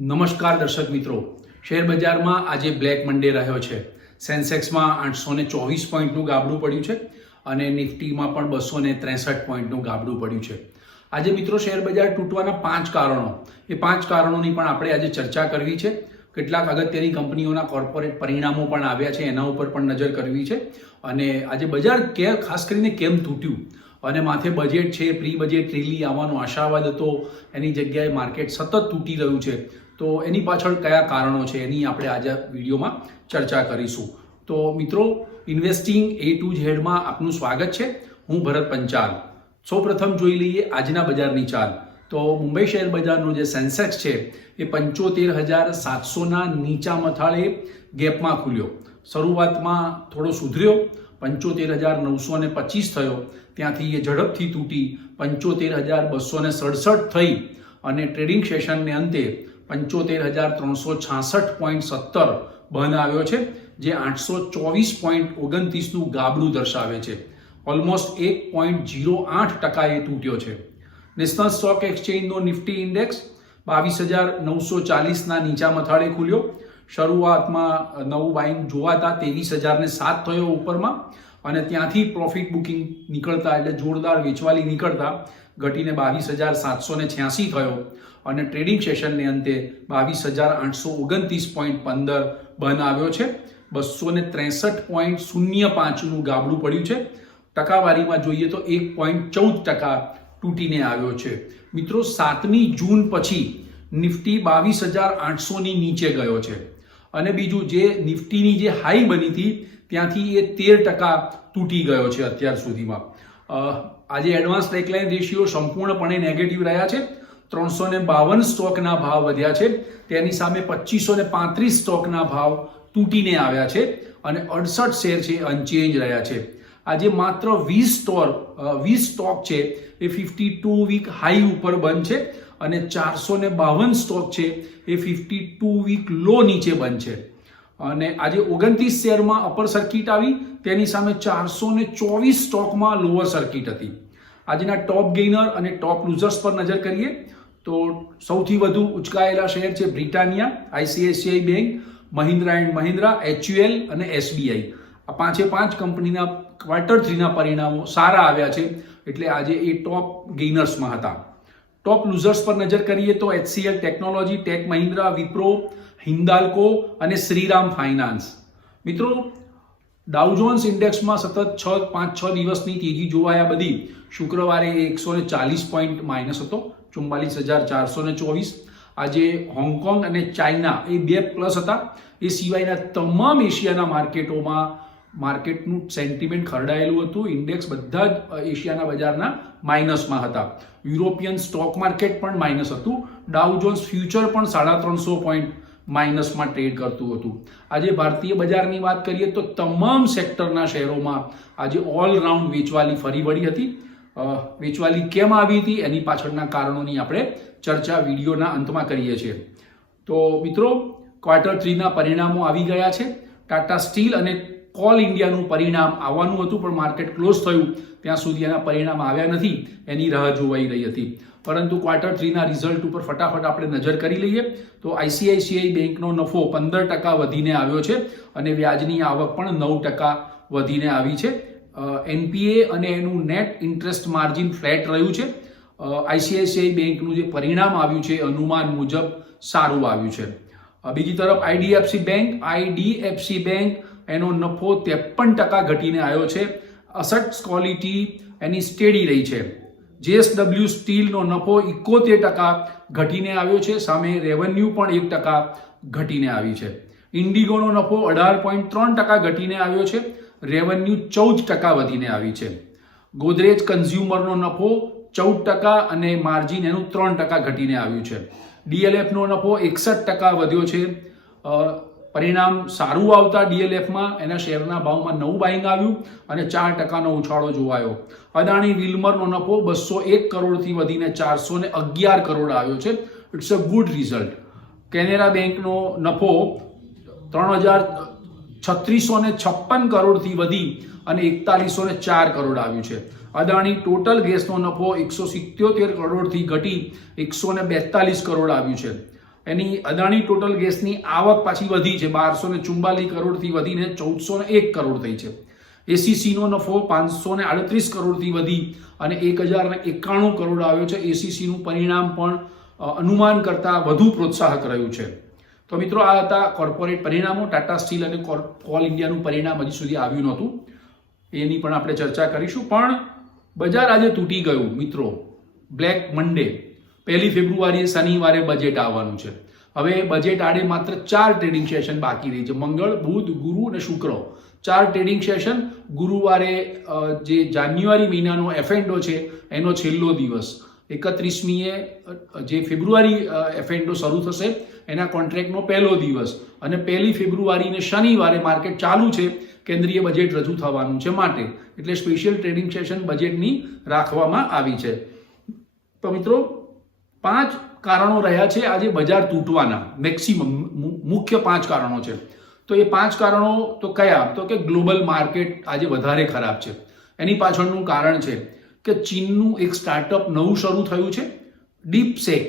નમસ્કાર દર્શક મિત્રો. શેર બજારમાં આજે બ્લેક મન્ડે રહ્યો છે. સેન્સેક્સમાં આઠસો ને ચોવીસ પોઈન્ટનું ગાબડું પડ્યું છે અને નિફ્ટીમાં પણ બસો ને ત્રેસઠ પોઈન્ટનું ગાબડું પડ્યું છે. આજે મિત્રો શેર બજાર તૂટવાના પાંચ કારણો. એ પાંચ કારણોની પણ આપણે આજે ચર્ચા કરવી છે. કેટલાક અગત્યની કંપનીઓના કોર્પોરેટ પરિણામો પણ આવ્યા છે, એના ઉપર પણ નજર કરવી છે. અને આજે બજાર કે, ખાસ કરીને કેમ તૂટ્યું? અને માથે બજેટ છે પ્રી બજેટ રેલી આવવાનો આશાવાદ હતો, એની જગ્યાએ માર્કેટ સતત તૂટી રહ્યું છે. તો એની પાછળ કયા કારણો છે એની આપણે આજે વિડીયોમાં ચર્ચા કરીશું. તો મિત્રો ઇન્વેસ્ટિંગ એ ટુ ઝેડમાં આપનું સ્વાગત છે. હું ભરત પંચાલ. સૌપ્રથમ જોઈ લઈએ આજના બજારની ચાલ. તો મુંબઈ શેર બજારનો જે સેન્સેક્સ છે, એ પંચોતેર હજાર સાતસોના નીચા મથાળે ગેપમાં ખુલ્યો. શરૂઆતમાં થોડો સુધર્યો, પંચોતેર હજાર નવસો ને પચીસ થયો. ત્યાંથી એ ઝડપથી તૂટી પંચોતેર હજાર બસો ને સડસઠ થઈ અને ટ્રેડિંગ સેશનને અંતે પંચોતેર હજાર ત્રણસો છાસઠ પોઈન્ટ સત્તર બંધ આવ્યો છે, જે આઠસો ચોવીસ પોઈન્ટ ઓગણત્રીસનું ગાબડું દર્શાવે છે. ઓલમોસ્ટ એક પોઈન્ટ જીરો આઠ ટકા એ તૂટ્યો છે. નેશનલ સ્ટોક એક્સચેન્જનો નિફ્ટી ઇન્ડેક્સ બાવીસ હજાર નવસો ચાલીસના નીચા મથાળે ખુલ્યો. શરૂઆતમાં નવું બાઇંગ જોવાતા ત્રેવીસ હજારને સાત થયો ઉપરમાં. અને ત્યાંથી પ્રોફિટ બુકિંગ નીકળતા એટલે જોરદાર વેચવાલી નીકળતા ઘટીને બાવીસ હજાર સાતસો ને છ્યાસી થયો. અને ટ્રેડિંગ સેશનને અંતે બાવીસ હજાર આઠસો ઓગણત્રીસ પોઈન્ટ પંદર બંધ આવ્યો છે. બસો ને ત્રેસઠ પોઈન્ટ શૂન્ય પાંચનું ગાબડું પડ્યું છે. ટકાવારીમાં જોઈએ તો એક પોઈન્ટ ચૌદ ટકા તૂટીને આવ્યો છે. મિત્રો, સાતમી જૂન પછી નિફ્ટી બાવીસ હજાર આઠસોની નીચે ગયો છે. અને બીજું, જે નિફ્ટીની જે હાઈ બની હતી ત્યાંથી એ તેર ટકા તૂટી ગયો છે અત્યાર સુધીમાં. આજે એડવાન્સ ટેકલાઇન રેશિયો સંપૂર્ણપણે નેગેટિવ રહ્યા છે. ત્રણસો ને બાવન સ્ટોકના ભાવ વધ્યા છે. તેની સામે પચીસો ને પાંત્રીસ સ્ટોકના ભાવ તૂટીને આવ્યા છે અને અડસઠ શેર છે અનચેન્જ રહ્યા છે. આજે માત્ર વીસ સ્ટોર વીસ સ્ટોક છે એ ફિફ્ટી ટુ વીક હાઈ ઉપર બંધ છે અને ચારસો ને બાવન સ્ટોક છે એ ફિફ્ટી ટુ વીક લો નીચે બંધ છે. અને આજે ઓગણત્રીસ શેરમાં અપર સર્કિટ આવી. તેની સામે ચારસો ને ચોવીસ સ્ટોકમાં લોઅર સર્કિટ હતી. આજના ટોપ ગેઇનર અને ટોપ લૂઝર્સ પર નજર કરીએ તો સૌથી વધુ ઉચકાયેલા શેર છે Britannia ICICI bank Mahindra and Mahindra HUL અને એસબીઆઈ આ પાંચે પાંચ કંપનીના ક્વાર્ટર થ્રીના પરિણામો સારા આવ્યા છે એટલે આજે એ ટોપ ગેઇનર્સમાં હતા. ટોપ લૂઝર્સ પર નજર કરીએ તો HCL technology tech Mahindra Wipro Hindalco અને શ્રીરામ ફાઇનાન્સ. મિત્રો ડાઉજોન્સ ઇન્ડેક્સમાં સતત છ, પાંચ, છ દિવસની તેજી જોવાયા બધી. શુક્રવારે એકસો ને ચાલીસ પોઈન્ટ માઇનસ હતો ચુમ્માલીસ હજાર ચારસો ને ચોવીસ. આજે હોંગકોંગ અને ચાઇના એ બે પ્લસ હતા. એ સિવાયના તમામ એશિયાના માર્કેટોમાં માર્કેટનું સેન્ટિમેન્ટ ખરડાયેલું હતું. ઇન્ડેક્સ બધા જ એશિયાના બજારના માઇનસમાં હતા. યુરોપિયન સ્ટોક માર્કેટ પણ માઇનસ હતું. ડાઉ જોન્સ ફ્યુચર પણ સાડા ત્રણસો પોઈન્ટ માઇનસમાં ટ્રેડ કરતું હતું. આજે ભારતીય બજારની વાત કરીએ તો તમામ સેક્ટરના શેરોમાં આજે ઓલરાઉન્ડ વેચવાલી ફરી વળી હતી. વેચવાલી કેમ આવી હતી એની પાછળના કારણોની આપણે ચર્ચા વિડીયોના અંતમાં કરીએ છીએ. તો મિત્રો, ક્વાર્ટર થ્રીના પરિણામો આવી ગયા છે. ટાટા સ્ટીલ અને કોલ ઇન્ડિયાનું પરિણામ આવવાનું હતું, પણ માર્કેટ ક્લોઝ થયું. ત્યાં સુધી એના પરિણામ આવ્યા નથી. એની રાહ જોવાઈ રહી હતી. પરંતુ ક્વાર્ટર થ્રીના રિઝલ્ટ ઉપર ફટાફટ આપણે નજર કરી લઈએ તો આઈસીઆઈસીઆઈ બેંકનો નફો પંદર ટકા વધીને આવ્યો છે અને વ્યાજની આવક પણ નવ ટકા વધીને આવી છે. એનપીએ અને એનું નેટ ઇન્ટરેસ્ટ માર્જિન ફ્લેટ રહ્યું છે. આઈસીઆઈસીઆઈ બેંકનું જે પરિણામ આવ્યું છે અનુમાન મુજબ સારું આવ્યું છે. બીજી તરફ આઈડીએફસી બેંક આઈડીએફસી બેંક એનો નફો ત્રેપન ટકા ઘટીને આવ્યો છે. અસટ્સ ક્વોલિટી એની સ્ટેડી રહી છે. જેએસડબલ્યુ સ્ટીલનો નફો ઇકોતેર ટકા ઘટીને આવ્યો છે. સામે રેવન્યુ પણ એક ટકા ઘટીને આવી છે. ઇન્ડિગોનો નફો અઢાર પોઈન્ટ ત્રણ ટકા ઘટીને આવ્યો છે. રેવન્યુ ચૌદ ટકા વધીને આવી છે. ગોદરેજ કન્ઝ્યુમરનો નફો ચૌદ ટકા અને માર્જિન એનું ત્રણ ટકા ઘટીને આવ્યું છે. ડીએલએફનો નફો એકસઠ ટકા વધ્યો છે. પરિણામ સારું આવતા ડીએલએફમાં એના શેરના ભાવમાં નવું બાઇંગ આવ્યું અને ચાર ટકાનો ઉછાળો જોવાયો. અદાણી વિલ્મરનો નફો બસો એક કરોડથી વધીને ચારસો ને અગિયાર કરોડ આવ્યો છે. It's a good result Canara બેંકનો નફો ત્રણ હજાર છત્રીસો ને છપ્પન કરોડથી વધી અને એકતાલીસો ને ચાર કરોડ આવ્યું છે. અદાણી ટોટલ ગેસનો નફો એકસો સિત્યોતેર કરોડથી ઘટી એકસો ને બેતાલીસ કરોડ આવ્યું છે. એની અદાણી ટોટલ ગેસની આવક પાછી વધી છે. બારસો ને ચુમ્બાલીસ કરોડથી વધીને ચૌદસો ને એક કરોડ થઈ છે. એસીસીનો નફો પાંચસો ને આડત્રીસ કરોડથી વધી અને એક હજાર ને એકાણું કરોડ આવ્યો છે. એસીસીનું પરિણામ પણ અનુમાન કરતાં વધુ પ્રોત્સાહક રહ્યું છે. તો મિત્રો, આ હતા કોર્પોરેટ પરિણામો. ટાટા સ્ટીલ અને કોલ ઇન્ડિયાનું પરિણામ હજી સુધી આવ્યું નહોતું. એની પણ આપણે ચર્ચા કરીશું. પણ બજાર આજે તૂટી ગયું. મિત્રો બ્લેક મન્ડે પહેલી ફેબ્રુઆરીએ શનિવારે બજેટ આવવાનું છે. હવે બજેટ આડે માત્ર ચાર ટ્રેડિંગ સેશન બાકી રહી છે. મંગળ, બુધ, ગુરુ અને શુક્ર. ચાર ટ્રેડિંગ સેશન ગુરુવારે જે જાન્યુઆરી મહિનાનો એફેન્ડો છે, એનો છેલ્લો દિવસ. એકત્રીસમીએ જે ફેબ્રુઆરી એફેન્ડો શરૂ થશે, એના કોન્ટ્રાક્ટનો પહેલો દિવસ. અને પહેલી ફેબ્રુઆરીને શનિવારે માર્કેટ ચાલુ છે, કેન્દ્રીય બજેટ રજૂ થવાનું છે માટે. એટલે સ્પેશિયલ ટ્રેડિંગ સેશન બજેટની રાખવામાં આવી છે. તો મિત્રો પાંચ કારણો રહ્યા છે આજે બજાર તૂટવાના. મેક્સિમમ મુખ્ય પાંચ કારણો છે. તો એ પાંચ કારણો તો કયા? તો કે ગ્લોબલ માર્કેટ આજે વધારે ખરાબ છે. એની પાછળનું કારણ છે કે ચીનનું એક સ્ટાર્ટઅપ નવું શરૂ થયું છે. ડીપ સેક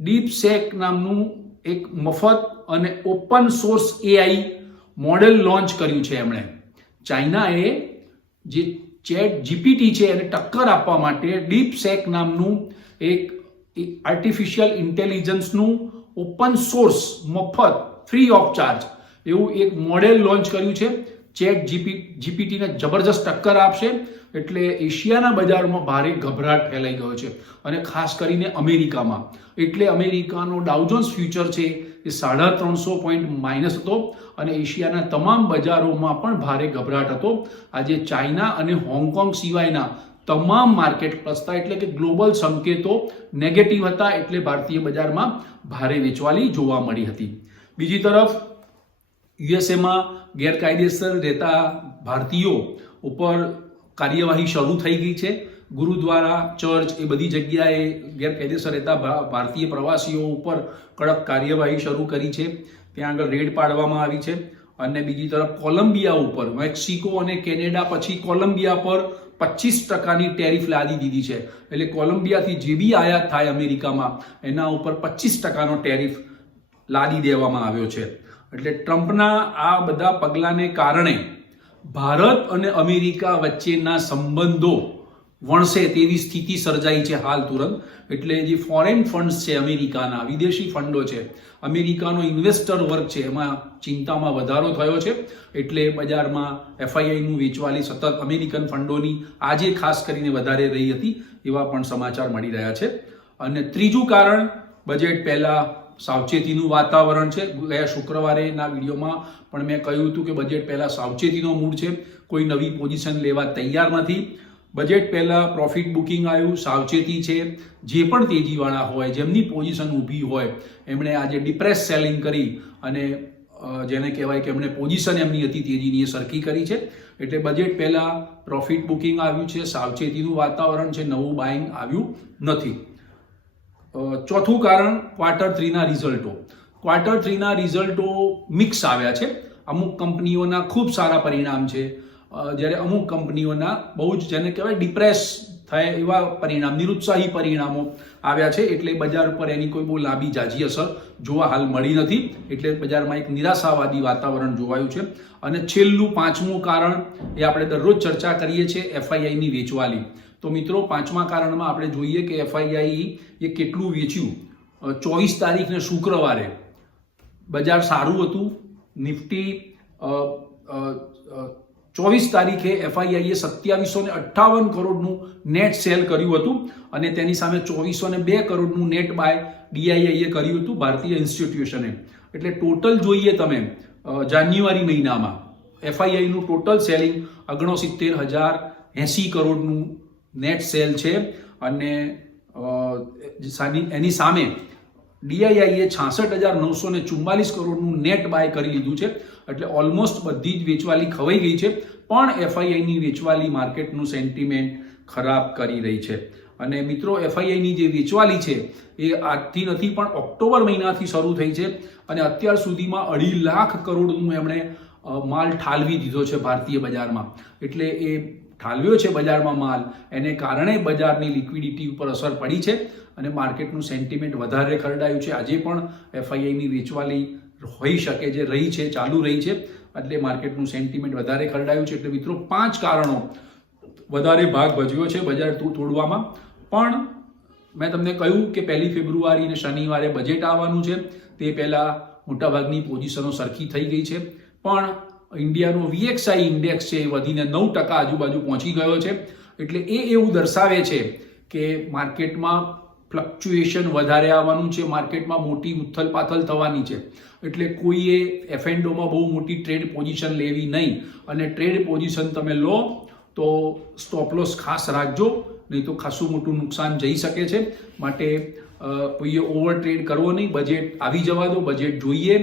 ડીપ સેક નામનું એક મફત અને open source AI model launch કર્યું છે એમણે. ચાઇનાએ જે ચેટ જીપીટી છે એને ટક્કર આપવા માટે ડીપ સેક નામનું એક આર્ટિફિશિયલ ઇન્ટેલિજન્સનું ઓપન સોર્સ મફત ફ્રી ઓફ ચાર્જ એવું એક મોડેલ લોન્ચ કર્યું છે. ચેટ જીપી જીપીટીને જબરજસ્ત ટક્કર આપશે, એટલે એશિયાના બજારમાં ભારે ગભરાટ ફેલાઈ ગયો છે. અને ખાસ કરીને અમેરિકામાં. એટલે અમેરિકાનો ડાઉજોન્સ ફ્યુચર છે એ સાડા ત્રણસો પોઈન્ટ માઇનસ હતો અને એશિયાના તમામ બજારોમાં પણ ભારે ગભરાટ હતો. આજે ચાઇના અને હોંગકોંગ સિવાયના તમામ માર્કેટ પ્રસ્તા એટલે કે ગ્લોબલ સંકેતો નેગેટિવ હતા એટલે ભારતીય બજારમાં ભારે વેચવાલી જોવા મળી હતી. બીજી તરફ, યુએસએમાં ગેરકાયદેસર રહેતા ભારતીયો ઉપર કાર્યવાહી શરૂ થઈ ગઈ છે. ગુરુદ્વારા, ચર્ચ એ બધી જગ્યાએ ગેરકાયદેસર રહેતા ભારતીય પ્રવાસીઓ ઉપર કડક કાર્યવાહી શરૂ કરી છે. ત્યાં આગળ રેડ પાડવામાં આવી છે. અને બીજી તરફ, કોલંબિયા ઉપર, મેક્સિકો અને કેનેડા પછી કોલંબિયા પર પચીસ ટકાની ટેરિફ લાદી દીધી છે. એટલે કોલંબિયાથી જે બી આયાત થાય અમેરિકામાં, એના ઉપર પચીસ ટકાનો ટેરિફ લાદી દેવામાં આવ્યો છે. એટલે ટ્રમ્પના આ બધા પગલાંને કારણે ભારત અને અમેરિકા વચ્ચેના સંબંધો વણસે તેવી સ્થિતિ સર્જાઈ છે હાલ તુરંત. એટલે જે ફોરેન ફંડ્સ છે અમેરિકાના, વિદેશી ફંડો છે, અમેરિકાનો ઇન્વેસ્ટર વર્ગ છે, એમાં ચિંતામાં વધારો થયો છે. એટલે બજારમાં એફઆઈઆઈનું વેચવાલી સતત અમેરિકન ફંડોની આજે ખાસ કરીને વધારે રહી હતી, એવા પણ સમાચાર મળી રહ્યા છે. અને ત્રીજું કારણ બજેટ પહેલાં સાવચેતીનું વાતાવરણ છે. ગયા શુક્રવારેના વિડીયોમાં પણ મેં કહ્યું હતું કે બજેટ પહેલાં સાવચેતીનો મૂડ છે. કોઈ નવી પોઝિશન લેવા તૈયાર નથી. બજેટ પહેલાં પ્રોફિટ બુકિંગ આવ્યું, સાવચેતી છે. જે પણ તેજીવાળા હોય, જેમની પોઝિશન ઊભી હોય, એમણે આજે ડિપ્રેસ સેલિંગ કરી અને જેને કહેવાય કે એમણે પોઝિશન એમની હતી તેજીની એ સરખી કરી છે. એટલે બજેટ પહેલાં પ્રોફિટ બુકિંગ આવ્યું છે, સાવચેતીનું વાતાવરણ છે, નવું બાઇંગ આવ્યું નથી. ચોથું કારણ ક્વાર્ટર થ્રીના રિઝલ્ટો ક્વાર્ટર થ્રીના રિઝલ્ટો મિક્સ આવ્યા છે. અમુક કંપનીઓના ખૂબ સારા પરિણામ છે. જ્યારે અમુક કંપનીઓના બહુ જ જેને કહેવાય ડિપ્રેસ થાય એવા પરિણામ, નિરુત્સાહી પરિણામો આવ્યા છે, એટલે બજાર ઉપર એની કોઈ બહુ લાંબી જાજી અસર જોવા હાલ મળી નથી. એટલે બજારમાં એક નિરાશાવાદી વાતાવરણ જોવાયું છે. અને છેલ્લું, પાંચમું કારણ એ આપણે દરરોજ ચર્ચા કરીએ છીએ એફઆઈઆઈની વેચવાલી. તો મિત્રો, પાંચમા કારણમાં આપણે જોઈએ કે એફઆઈઆઈ એ કેટલું વેચ્યું? ચોવીસ તારીખને શુક્રવારે. બજાર સારું હતું. નિફ્ટી ચોવીસ તારીખે એફઆઈઆઈએ સત્યાવીસો ને અઠ્ઠાવન કરોડનું નેટ સેલ કર્યું હતું અને તેની સામે ચોવીસો ને બે કરોડનું નેટ બાય ડીઆઈઆઈએ કર્યું હતું ભારતીય ઇન્સ્ટિટ્યુશને એટલે ટોટલ જોઈએ તમે જાન્યુઆરી મહિનામાં એફઆઈઆઈનું ટોટલ સેલિંગ ઓગણસિત્તેર હજાર એંસી કરોડનું નેટ સેલ છે અને એની સામે ડીઆઈઆઈએ છાસઠ હજાર નવસો ને ચુમ્માલીસ કરોડનું નેટ બાય કરી લીધું છે. એટલે ઓલમોસ્ટ બધી જ વેચવાલી ખવાઈ ગઈ છે. પણ એફઆઈઆઈની વેચવાલી માર્કેટનું સેન્ટિમેન્ટ ખરાબ કરી રહી છે. અને મિત્રો, એફઆઈઆઈની જે વેચવાલી છે, એ આજથી નથી, પણ ઓક્ટોબર મહિનાથી શરૂ થઈ છે અને અત્યાર સુધીમાં અઢી લાખ કરોડનું એમણે માલ ઠાલવી દીધો છે ભારતીય બજારમાં. એટલે એ ઠાલવ્યો છે બજારમાં માલ, એને કારણે બજારની લિક્વિડિટી ઉપર અસર પડી છે અને માર્કેટનું સેન્ટિમેન્ટ વધારે ખરડાયું છે. આજે પણ એફઆઈઆઈની વેચવાલી હોઈ શકે જે રહી છે, ચાલુ રહી છે, એટલે માર્કેટનું સેન્ટિમેન્ટ વધારે ખરડાયું છે. એટલે મિત્રો, પાંચ કારણો વધારે ભાગ ભજવ્યો છે બજાર તું તોડવામાં. પણ મેં તમને કહ્યું કે પહેલી ફેબ્રુઆરી અને શનિવારે બજેટ આવવાનું છે. તે પહેલાં મોટાભાગની પોઝિશનો સરખી થઈ ગઈ છે. પણ ઇન્ડિયાનો વીએક્સઆઈ ઇન્ડેક્સ છે એ વધીને નવ ટકા આજુબાજુ પહોંચી ગયો છે. એટલે એ એવું દર્શાવે છે કે માર્કેટમાં ફ્લક્ચ્યુએશન વધારે આવવાનું છે, માર્કેટમાં મોટી ઉથલપાથલ થવાની છે. એટલે કોઈએ એફએનડોમાં બહુ મોટી ટ્રેડ પોઝિશન લેવી નહીં. અને ટ્રેડ પોઝિશન તમે લો તો સ્ટોપ ખાસ રાખજો, નહીં તો ખાસું મોટું નુકસાન જઈ શકે છે. માટે કોઈએ ઓવર ટ્રેડ કરવો નહીં, બજેટ આવી જવા દો, બજેટ જોઈએ.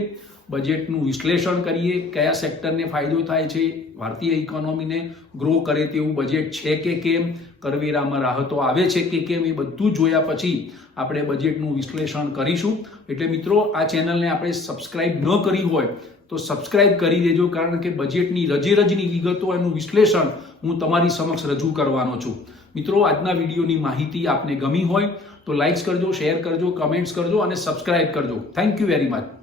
બજેટનું વિશ્લેષણ કરીએ, કયા સેક્ટરને ફાયદો થાય છે, ભારતીય ઇકોનોમીને ગ્રો કરે તેવું બજેટ છે કે કેમ, કરવેરામાં રાહતો આવે છે કે કેમ, એ બધું જોયા પછી આપણે બજેટનું વિશ્લેષણ કરીશું. એટલે મિત્રો, આ ચેનલને આપણે સબસ્ક્રાઇબ ન કરી હોય તો સબસ્ક્રાઇબ કરી દેજો, કારણ કે બજેટની રજેરજની વિગતો એનું વિશ્લેષણ હું તમારી સમક્ષ રજૂ કરવાનો છું. મિત્રો, આજના વિડીયોની માહિતી આપને ગમી હોય તો લાઇક્સ કરજો શેર કરજો કમેન્ટ્સ કરજો અને સબસ્ક્રાઇબ કરજો. Thank you very much